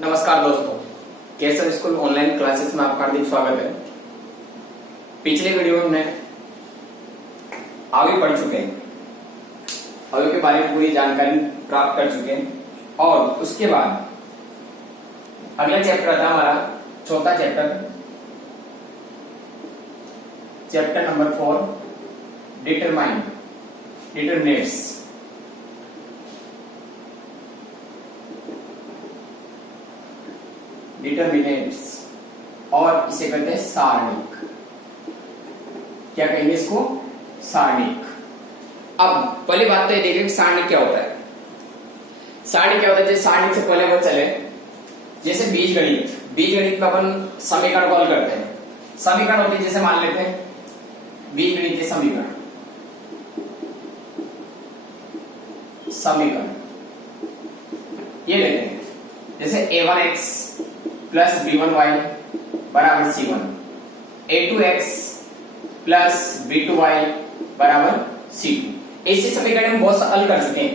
नमस्कार दोस्तों, केसर school online classes में आपका हार्दिक स्वागत है। पिछले वीडियो में हमने आगे पढ़ चुके हैं, अवयव के बारे में पूरी जानकारी प्राप्त कर चुके हैं और उसके बाद अगला चैप्टर था हमारा चौथा चैप्टर नंबर 4 डिटरमिनेट्स। डिटरमिनेट्स और इसे कहते हैं सारणिक। क्या कहेंगे इसको? सारणिक। अब पहली बात तो ये देखिए सारणिक क्या होता है। सारणिक क्या होता है? जैसे सारणिक से पहले वो चले, जैसे बीजगणित में अपन समीकरण को हल करते हैं। समीकरण होती है, जैसे मान लेते हैं बीजगणितीय समीकरण ये लेते हैं, जैसे a1x प्लस b1y बराबर c1, a2x प्लस b2y बराबर c2। ऐसे समीकरण हम बहुत हल कर चुके हैं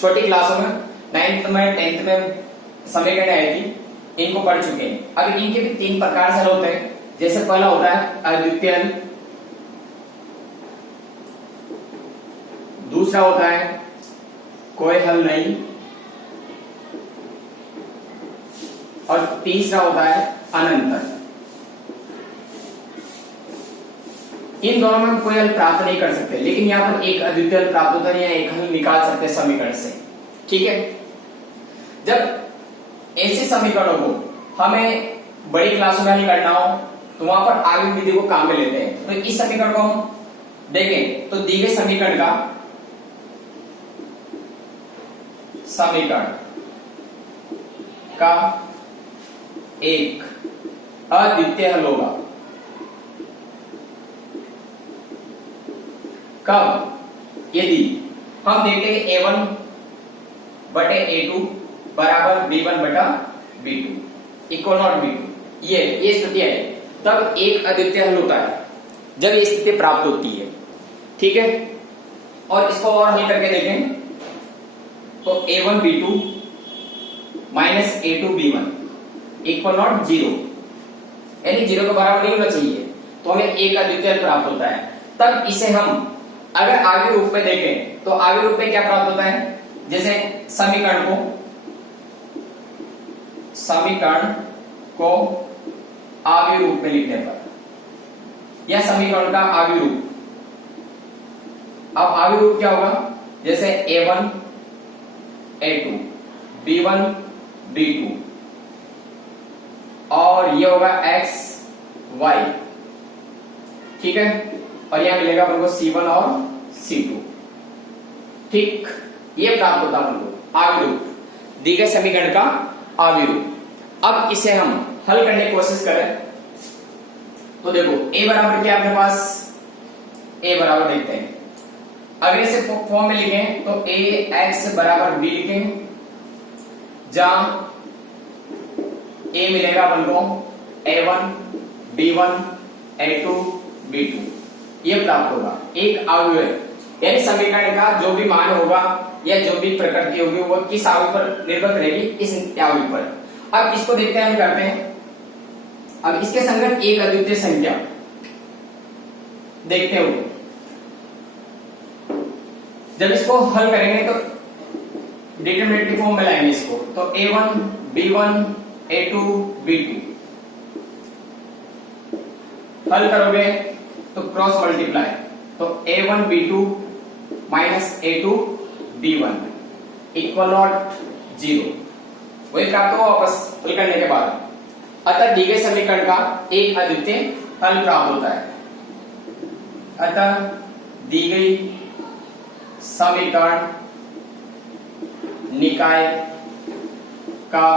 छोटी क्लासों में, 9th में 10th में समीकरण आई थी, इनको पढ़ चुके हैं। अब इनके भी 3 प्रकार से हल होते हैं। जैसे पहला होता है अद्वितीय हल, दूसरा होता है कोई हल नहीं, और तीसरा होता है अनंत। इन दोनों में हम कोई हल प्राप्त नहीं कर सकते, लेकिन यहां पर एक अद्वितीय हल प्राप्त होता है या एक हल निकाल सकते हैं समीकरण से। ठीक है, जब ऐसे समीकरणों को हमें बड़ी क्लासों में हल करना हो तो वहां पर आगे विधि को काम में लेते हैं। तो इस समीकरण को हम देखें तो दी गई समीकरण का एक अद्वितीय हल होगा कब? यदि हम देखते हैं a1 बटे a2 बराबर b1 बटा b2 इक्वल नॉट b2, ये स्थिति है, तब एक अद्वितीय हल होता है जब ये स्थिति प्राप्त होती है। ठीक है, और इसको और हल करके देखें तो a1 b2 minus a2 b1 equal not 0, यानी 0 के बराबर नहीं होना चाहिए, तो हमें एक अद्वितीय हल प्राप्त होता है। तब इसे हम अगर आगे रूप में देखें तो आगे रूप में क्या प्राप्त होता है? जैसे समीकरण को आगे रूप में लिखने पर, या समीकरण का आगे रूप। अब आगे रूप क्या होगा? जैसे a1 a2 b1 b2 और ये होगा x y। ठीक है, और यहां मिलेगा अपन को c1 और c2। ठीक, ये प्राप्त होता है अपन को आगे रूप, दी गए समीकरण का आगे रूप। अब इसे हम हल करने की कोशिश करें तो देखो a बराबर क्या अपने पास? a बराबर देखते हैं, अगर इसे फॉर्म में लिखें तो ax बराबर b लिखेंगे, जहां a मिलेगा अपन को a1 b1 a2 b2, ये प्राप्त होगा एक आव्यूह है, यानी समीकरण का जो भी मान होगा या जो भी प्रकृति होगी वो किस आव्यूह पर निर्भर करेगी? इस आव्यूह पर। अब इसको देखते हैं, हम करते हैं। अब इसके संगत एक अद्वितीय संख्या देखते हो, जब इसको हल करेंगे तो डिटरमिनेंट की फॉर्म में लाएंगे इसको, तो a1 b1 a2 b2 हल करोगे तो क्रॉस मल्टीप्लाई, तो a1 b2 minus a2 b1 equal not 0, वही प्राप्त होगा वापस हल करने के बाद। अतः दी गई समीकरण का एक अद्वितीय हल प्राप्त होता है। अतः दी गई समीकरण निकाय का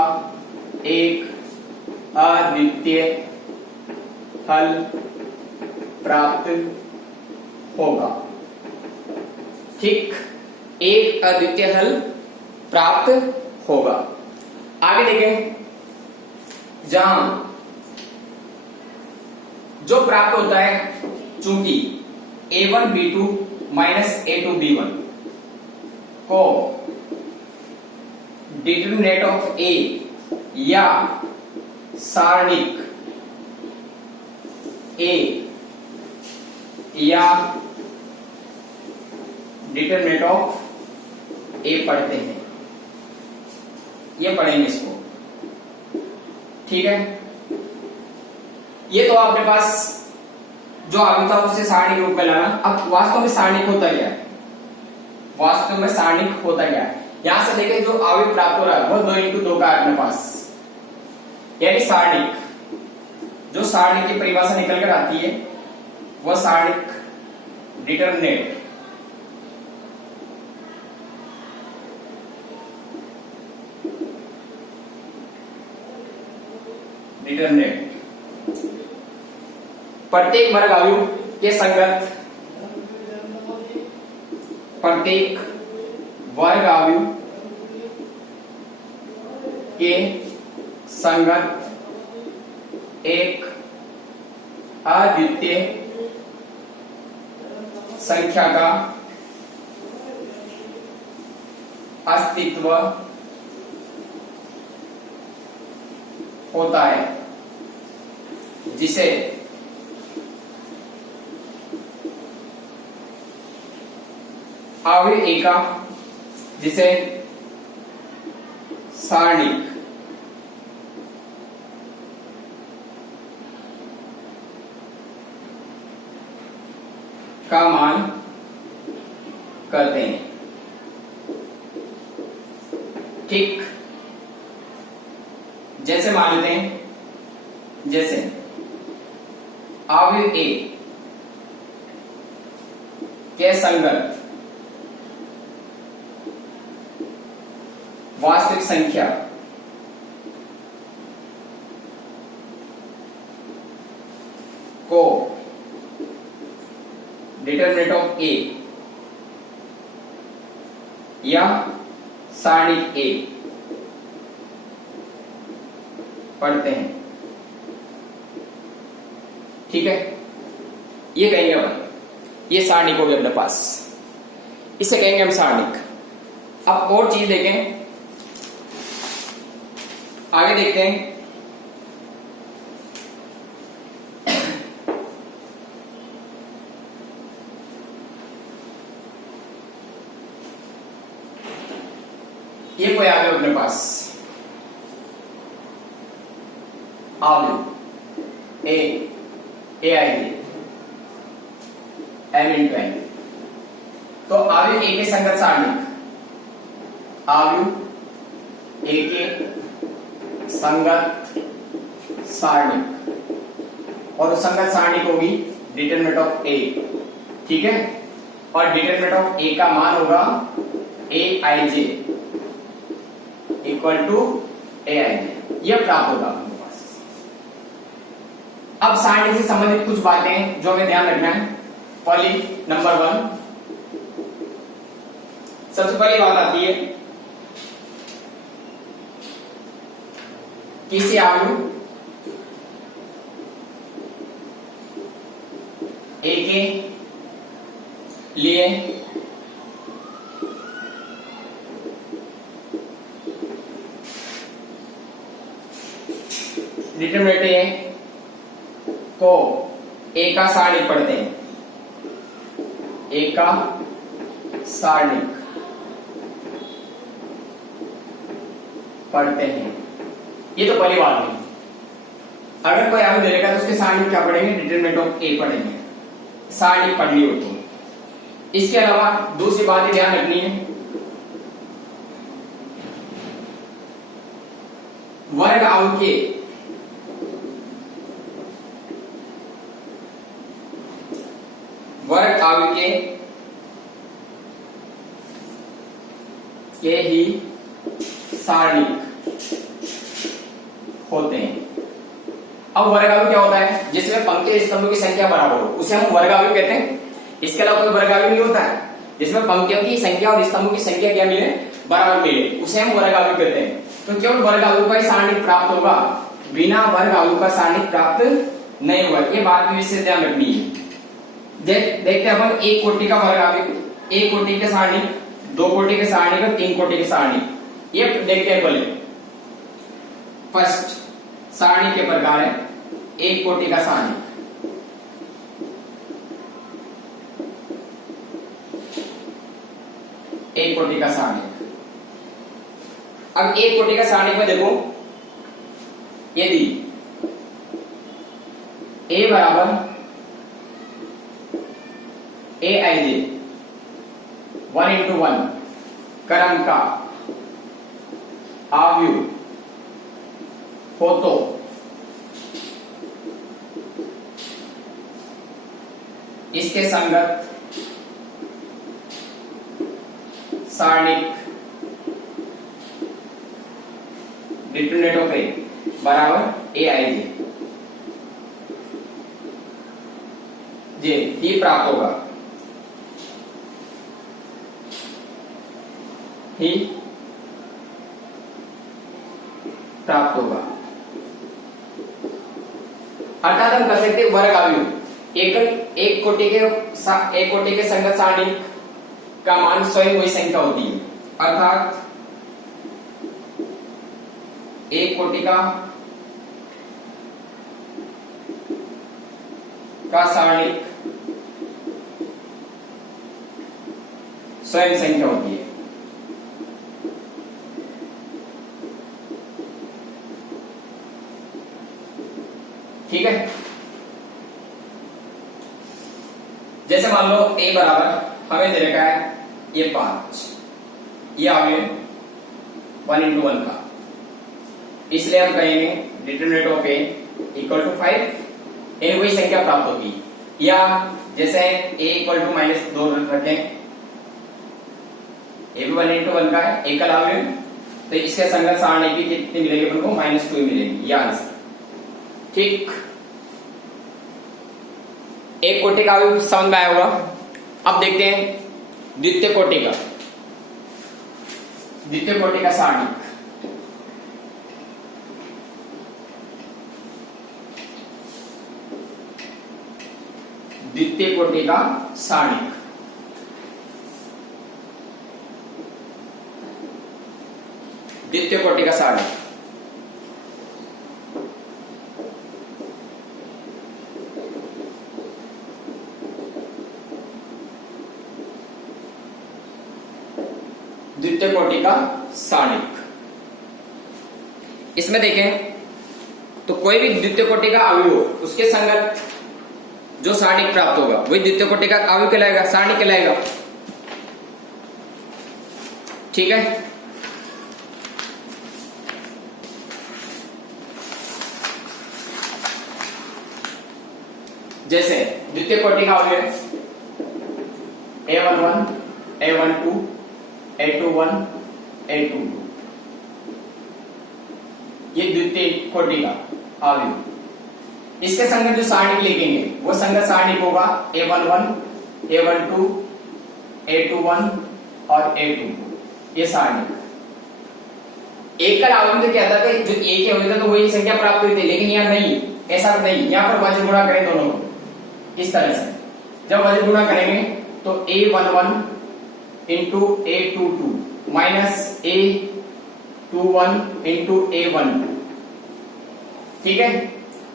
एक अद्वितीय हल प्राप्त होगा। ठीक, एक अद्वितीय हल प्राप्त होगा। आगे देखें, जहां जो प्राप्त होता है, चूंकि a1 b2 minus a2 b1 को डिटरमिनेंट ऑफ a या सारणिक ए या डिटरमिनेंट ऑफ ए पढ़ते हैं, ये पढ़ेंगे इसको। ठीक है, ये तो आपके पास जो आगे था उससे सारणिक रूप में लाना। अब वास्तव में सारणिक होता क्या है, वास्तव में सारणिक होता क्या है, यहां से लेके जो आगे प्राप्त हो रहा है वो 2x2 का है अपने पास, यानी सारणिक। जो सारणिक की परिभाषा निकल कर आती है वह सारणिक डिटरमिनेंट प्रत्येक वर्ग आयु के संगत, प्रत्येक वर्ग आयु के संगत एक अद्वितीय संख्या का अस्तित्व होता है, जिसे आयु ए का, जिसे सारणिक का मान करते हैं। ठीक, जैसे मान लेते हैं, जैसे अवयव ए के संगत वास्तविक संख्या को डिटरमिनेंट ऑफ ए या सारणिक ए पढ़ते हैं। ठीक है, ये कहेंगे अपन, ये सारणिक हो गया अपने पास, इसे कहेंगे हम सारणिक। अब और चीज देखें, आगे देखते हैं। ये कोई आ गया अपने पास आयु ए आई एम इंटू एन, तो आयु ए के संगत सारणिक, आयु ए के संगत सारणिक, और संगत सारणिक होगी डिटरमिनेंट ऑफ ए। ठीक है, और डिटरमिनेंट ऑफ ए का मान होगा ए आई जे इक्वल टू ए आई जे, यह प्राप्त होगा हमारे पास। अब सारणिक से संबंधित कुछ बातें जो हमें ध्यान रखना है। पहली नंबर 1, सबसे पहली बात आती है किसी आयु ए के लिए डिटरमिनेंट ए को ए का सारणिक पढ़ते हैं, ए का सारणिक पढ़ते हैं। ये तो पहली बात है। अगर कोई आयु देगा तो उसके सारणिक क्या पढ़ेंगे, डिटरमिनेंट ऑफ ए पढ़ेंगे, सारणिक पढ़ ली हो तो। इसके अलावा दूसरी बात ध्यान रखनी है, वर्ग आयु के वर्ग आयु के ही सारणिक होते हैं। अब वर्ग आयु क्या होता है, जिसमें पंक्ति स्तंभों की संख्या बराबर हो, उसे हम वर्ग आयु कहते हैं। इसके अलावा कोई वर्ग आयु नहीं होता है जिसमें पंक्तियों की संख्या और स्तंभों की संख्या क्या मिले, बराबर मिले, उसे हम वर्ग आयु कहते हैं। तो केवल वर्ग आयु का ही सारणिक प्राप्त होगा, बिना वर्ग आयु का सारणिक प्राप्त नहीं होगा। ये बात भी विशेष ध्यान रखनी है। देखते हैं अपन एक कोटि का वर्ग आयु, एक कोटि के सारणिक, दो कोटि के सारणिक और तीन कोटि के सारणिक, ये देखते हैं पहले। फर्स्ट सारणी के प्रकार है एक कोटि का सारणी। एक कोटि का सारणी। अब एक कोटि का सारणी में देखो, यदि a बराबर ए आई जे 1:1 क्रम का अवयव हो तो इसके संगत सारणिक डिटरमिनेंट ऑफ ए बराबर ए आई जे ही प्राप्त होगा। ही प्राप्त होगा। अर्थात हम कह सकते वर्ग अवयव एक कोटि के संगत सारणी का मान स्वयं वही संख्या होती है। अर्थात एक कोटि का सारणिक स्वयं संख्या होती है। ठीक है। जैसे मान लो a बराबर हमें दे रखा है ये 5, ये अवयव 1:1 का, इसलिए हम कहेंगे determinant of a equal to 5। इन वही संख्या प्राप्त होगी। या जैसे a इक्वल टू -2 रखें, a भी 1:1 का है, एकल अवयव, तो इसके संगत सारणी भी कितनी मिलेगी अपन को? -2 मिलेगी। यह आंसर। ठीक। एक कोटि का अवयव समझ में आया होगा। अब देखते हैं द्वितीय कोटि का। द्वितीय कोटि का सारणिक। द्वितीय कोटि का सारणिक। द्वितीय कोटि का सारणिक। द्वितीय कोटि का सारणिक। इसमें देखें तो कोई भी द्वितीय कोटि का अवयव उसके संगत जो सारणिक प्राप्त होगा वही द्वितीय कोटि का अवयव कहलाएगा, सारणिक कहलाएगा। ठीक है। जैसे द्वितीय कोटि का अवयव a11 a12 a21 a22, ये द्वितीय कोटि का अवयव। इसके संगत जो सारणिक लिखेंगे वो संगत सारणिक होगा a11 a12 a21 और a22। ये सारणिक एकल अवयव तो क्या था कि जो एक ही अवयव था तो वही संख्या प्राप्त हुई थी, लेकिन यहाँ नहीं, ऐसा नहीं। यहाँ पर वज्र गुणा करें दोनों को इस तरह से। जब वज्र गुणा करेंगे तो a11 into a22 minus a21 into a12। ठीक है।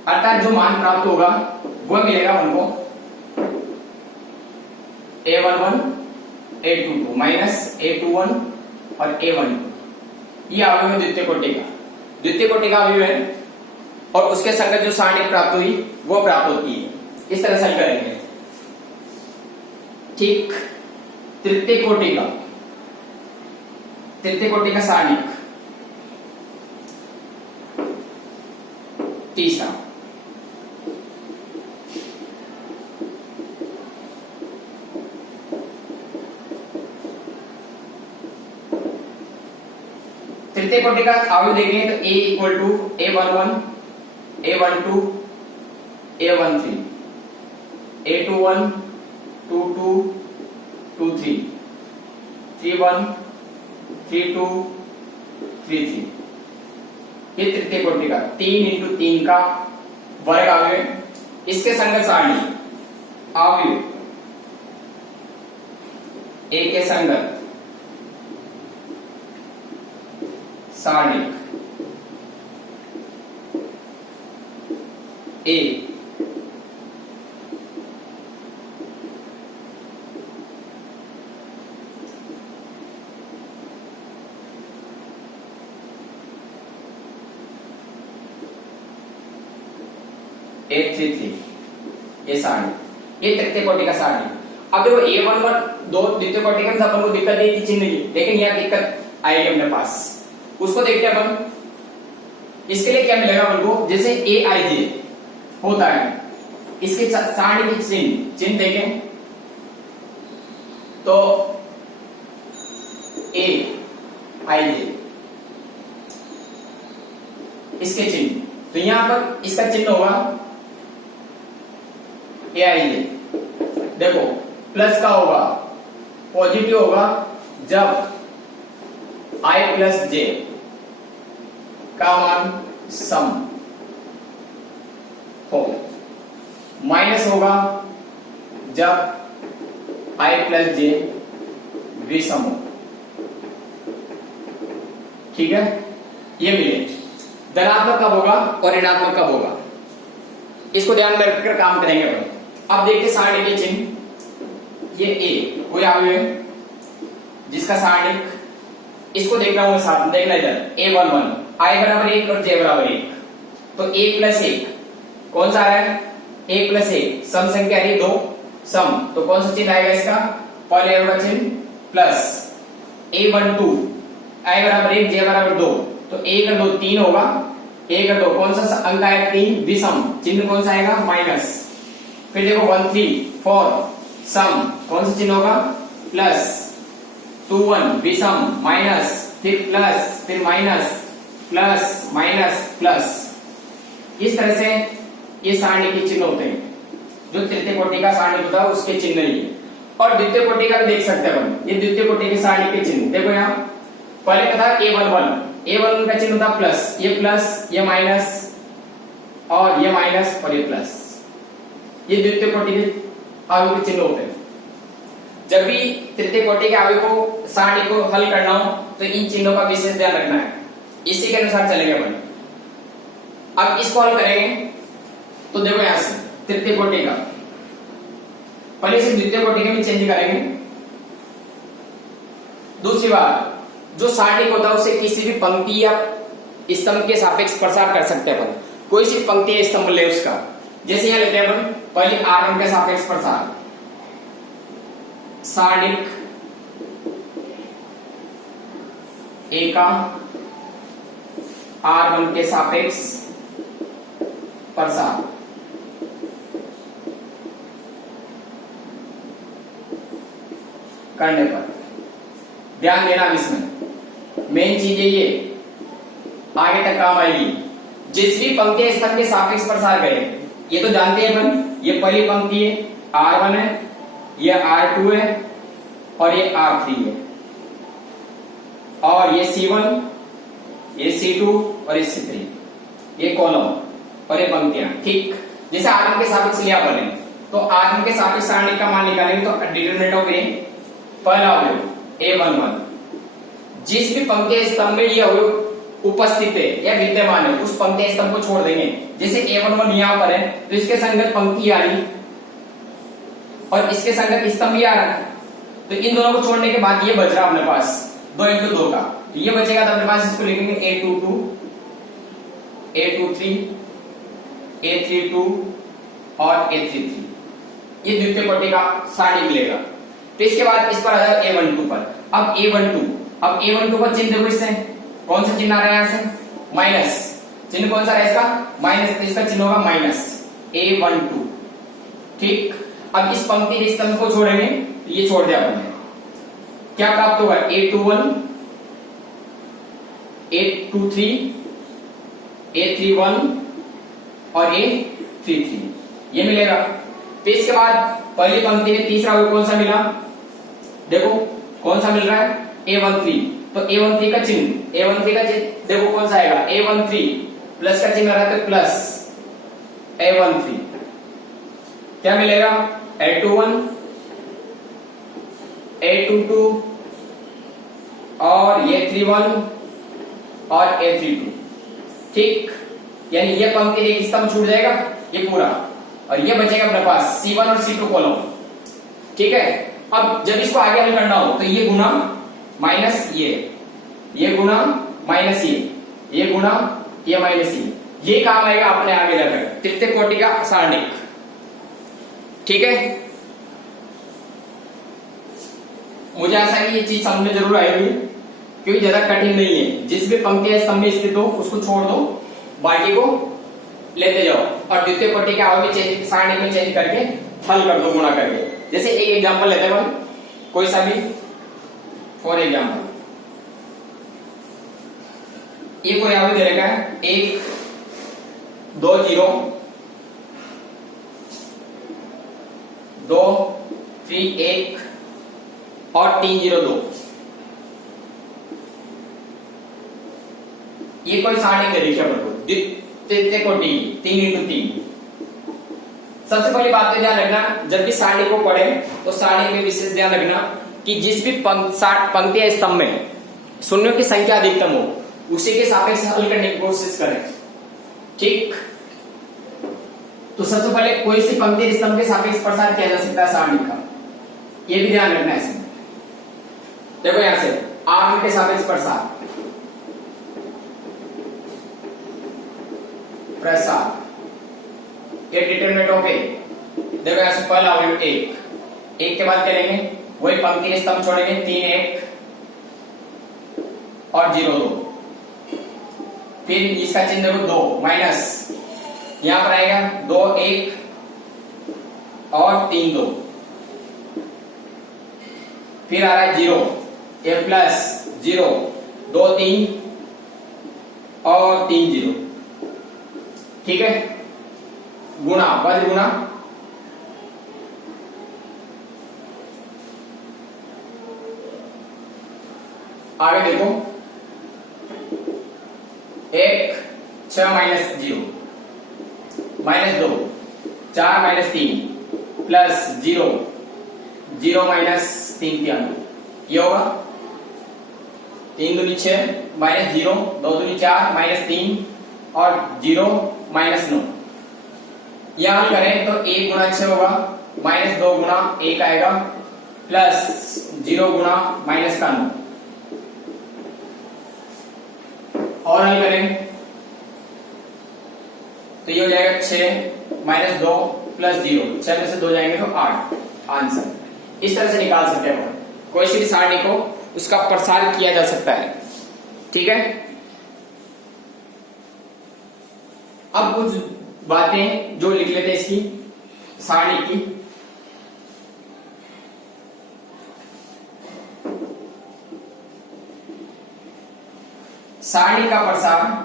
अर्थात जो मान प्राप्त होगा वो मिलेगा हमको a11 a22 माइनस a21 और a12। ये अवयव है द्वितीय कोटि का। द्वितीय कोटि का अवयव है और उसके संगत जो सारणिक प्राप्त हुई वो प्राप्त होती है। इस तरह से करेंगे। ठीक। तृतीय कोटि का, तृतीय कोटि का सारणिक तीसरा। तृतीय कोटि का अवयव देखेंगे तो a equal to a11 a12 a13 a21 22 23 31 32 33। ये तृतीय कोटि का 3 इंटू 3 का वर्ग अवयव। इसके संगत सारणी अवयव ए के संगत सारणिक ए A33 ये सारणी, ये तृतीय कोटि का सारणी। अब देखो A11 दो द्वितीय कोटि का अपन को दिक्कत नहीं थी चिन्ह की, लेकिन यहाँ दिक्कत आएगी अपने पास, उसको देखते हैं अपन। इसके लिए क्या मिलेगा अपन को, जैसे AIJ होता है, इसके सारणी की चिन्ह देखें तो AIJ इसके चिन्ह, तो यहां पर इसका चिन्ह होगा AIJ। देखो प्लस का होगा, पॉजिटिव होगा जब I प्लस J का मान सम हो, माइनस होगा जब I प्लस J विषम हो। ठीक है, ये मिले। धनात्मक कब होगा और ऋणात्मक कब होगा, इसको ध्यान में रखकर काम करेंगे अपन। अब देखिए सारणी के चिन्ह, ये A कोई आगे जिसका सारणिक, इसको देखना होगा साथ, देखना इधर A11 I बराबर 1 और J बराबर 1, तो A प्लस 1 कौन सा है, A प्लस 1 सम संख्या है 2 सम, तो कौन सा चिन्ह आएगा इसका, पहले होगा चिन्ह प्लस। A12 I बराबर 1 J बराबर 2, तो 1 और 2 3 होगा, 1 और 2 कौन सा अंक आएगा 3 विषम, चिन्ह कौन सा आएगा माइनस। फिर देखो 1 3 4 सम, कौन सा चिन्ह होगा प्लस, 2 1 विषम माइनस, फिर प्लस, फिर माइनस, प्लस माइनस प्लस। इस तरह से ये सारणी के चिन्ह होते हैं, जो तृतीय कोटि का सारणी होता है उसके चिन्ह ही है। और द्वितीय कोटि का भी देख सकते हैं अपन, ये द्वितीय कोटि की सारणी के चिन्ह देखो, यहाँ पहले का था A11 का चिन्ह होता प्लस, ये प्लस, ये माइनस और ये माइनस और ये प्लस, ये द्वितीय कोटि के आवेग के चिन्ह होते हैं। जब भी तृतीय कोटि के आवेग को सारणी को हल करना हो तो इन चिन्हों का विशेष ध्यान रखना है, इसी के अनुसार चलेंगे अपन। अब इसको हल करेंगे तो देखो यहां से तृतीय कोटि का, पहले से द्वितीय कोटि के भी चेंज करेंगे। दूसरी बात, जो सारणी होता है उसे किसी भी पंक्ति या स्तंभ के सापेक्ष प्रसार कर सकते हैं अपन, कोई सी पंक्ति या स्तंभ ले उसका, जैसे यहां लेते हैं अपन पहले R1 के सापेक्ष प्रसार, सारणिक A का R1 के सापेक्ष प्रसार, करने पर ध्यान देना, इसमें मेन चीज ये आगे तक काम आएगी। जिस भी पंक्ति स्तंभ के सापेक्ष प्रसार करें, ये तो जानते हैं अपन, ये पहली पंक्ति है R1 है, ये R2 है और ये R3 है, और ये C1, ये C2 और ये C3, ये कॉलम और ये पंक्तियां। ठीक, जैसे R1 के सापेक्ष लिया अपन, तो R1 के सापेक्ष सारणी का मान निकालेंगे तो डिटरमिनेंट ऑफ A, पहला अवयव A11, जिस भी पंक्ति स्तंभ में ये अवयव उपस्थित है या विद्यमान है उस पंक्ति स्तंभ को छोड़ देंगे। जैसे A11 यहाँ पर है तो इसके संगत पंक्ति आ रही और इसके संगत स्तंभ भी आ रहा है, तो इन दोनों को छोड़ने के बाद ये बच रहा अपने पास 2 into 2 का, तो ये बचेगा तो अपने पास इसको लिखेंगे A22, A23, A32 और A33, ये द्वितीय कोटि का सारणी मिलेगा। तो इसके बाद इस पर आ जाएगा A12 पर। अब A12 का चिन्ह देखो, इससे कौन सा चिन्ह आ रहा है, यहां से माइनस चिन्ह, कौन सा है इसका माइनस, तो इसका चिन्ह होगा माइनस A12। ठीक, अब इस पंक्ति स्तंभ को छोड़ेंगे तो ये छोड़ दिया हमने, क्या प्राप्त होगा A21, A23, A31 और A33, ये मिलेगा। तो इसके बाद पहली पंक्ति में तीसरा अवयव कौन सा मिला, देखो कौन सा मिल रहा है A13, तो A13 का चिन्ह देखो कौन सा आएगा A13, प्लस का चिन्ह रहता है प्लस A13, क्या मिलेगा A21, A22 और A31 और A32। ठीक, यानी ये पंक्ति एक स्तंभ छूट जाएगा ये पूरा, और ये बचेगा अपने पास C1 और C2 कॉलम। ठीक है, अब जब इसको आगे हल करना हो तो ये गुना माइनस ये गुना माइनस ये गुना ये माइनस ये काम आएगा अपने आगे जाकर तृतीय कोटि का सारणिक। ठीक है, मुझे ऐसा है कि ये चीज समझ में जरूर आएगी क्योंकि ज्यादा कठिन नहीं है। जिस भी पंक्ति या स्तंभ में स्थित हो उसको छोड़ दो, बाकी को लेते जाओ और द्वितीय कोटि के आगे चेंज सारणी में चेंज करके हल कर दो गुणा करके। जैसे एक एग्जांपल लेते हैं कोई सा भी, फॉर एग्जांपल ये कोई आगे दे रखा है 1 2 0 2 3 1 और 3 0 2। ये कोई सारणी दे रखी है तृतीय कोटि 3 इंटू 3। सबसे पहली बात तो ध्यान रखना, जब भी सारणी को पढ़े तो सारणी में विशेष ध्यान रखना कि जिस भी पंक्ति या स्तंभ में शून्यों की संख्या अधिकतम हो उसी के सापेक्ष हल करने की कोशिश करें। ठीक, तो सबसे पहले कोई सी पंक्ति स्तंभ के सापेक्ष प्रसार किया जा सकता है सारणी का, ये भी ध्यान रखना है इसमें। देखो यहां से R1 के सापेक्ष प्रसार ये डिटरमिनेंट ऑफ ए। देखो यहां से पहला अवयव 1 के बाद क्या लेंगे, वही पंक्ति के स्तंभ छोड़ेंगे 3 1 और 0 2। फिर इसका चिन्ह देखो 2 माइनस, यहां पर आएगा 2 1 और 3 2। फिर आ रहा है 0 a प्लस 0 2 3 और 3 0। ठीक है, गुणा वज्र गुणा आगे देखो 1 6 minus 0 minus 2 4 minus 3 plus 0 0 minus 3 ये होगा 3 दूनी 6 माइनस 0 2 दूनी 4 माइनस 3 और 0 माइनस 9। यह हल करें तो 1 गुणा 6 होगा माइनस 2 गुणा 1 आएगा प्लस 0 गुणा माइनस का 9। और हल करें तो ये हो जाएगा 6 माइनस 2 प्लस 0, 6 में से 2 जाएंगे तो 8 आंसर। इस तरह से निकाल सकते हैं कोई सी भी सारणी को, उसका प्रसार किया जा सकता है। ठीक है, अब कुछ बातें जो लिख लेते हैं इसकी सारणी की। सारणी का प्रसार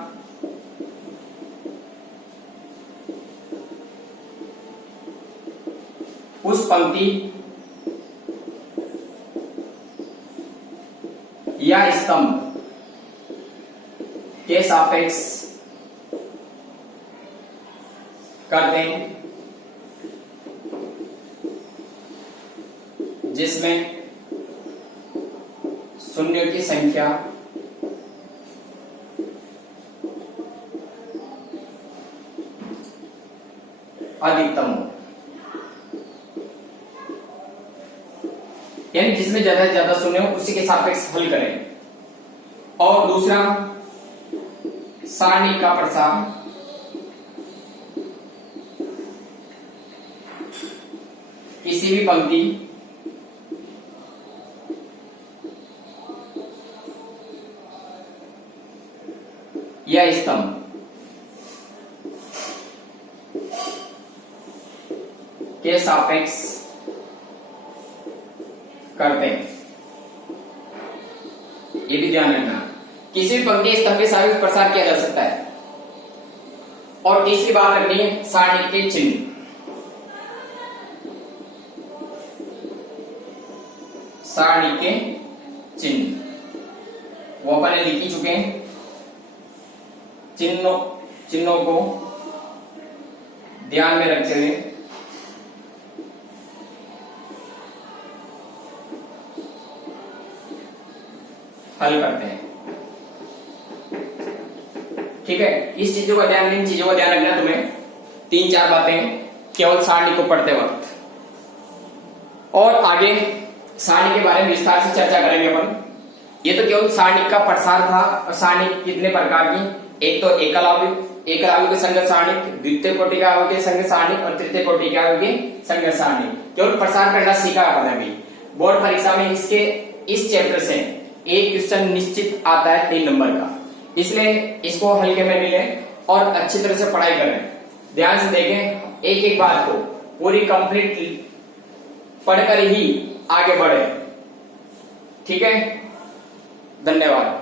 उस पंक्ति या स्तंभ के सापेक्ष करते हैं जिसमें शून्यों की संख्या अधिकतम हो, यानी जिसमें ज्यादा से ज्यादा शून्य हो उसी के सापेक्ष हल करें। और दूसरा सारणी का प्रसार किसी भी पंक्ति या स्तंभ के सापेक्ष करते हैं। ये भी ध्यान रखना, किसी भी पंक्ति स्तंभ के सापेक्ष प्रसार किया जा सकता है। और तीसरी बात रखनी है सारणी के चिन्ह। सारणी के चिन्ह वो अपन लिख ही चुके हैं। चिन्हों को ध्यान में रखते हुए हल करते हैं। ठीक है, इस चीजों का ध्यान, इन चीजों का ध्यान रखना तुम्हें तीन चार बातें केवल सारणी को पढ़ते वक्त, और आगे सारणी के बारे में विस्तार से चर्चा करेंगे अपन। ये तो केवल सारणी का प्रसार था। और सारणी कितने प्रकार की, एक तो एकल आवयव के संगत सारणी, द्वितीय कोटि के आवयव के संगत सारणी और तृतीय कोटि के आवयव के संगत सारणी। केवल प्रसार करना सीखा अपन अभी। बोर्ड परीक्षा में इसके इस चैप्टर से एक क्वेश्चन निश्चित आता है 3 नंबर का, इसलिए इसको हल्के में मिले और अच्छी तरह से पढ़ाई करें। ध्यान से देखें, एक एक बात को पूरी कंप्लीट पढ़कर ही आगे बढ़े। ठीक है, धन्यवाद।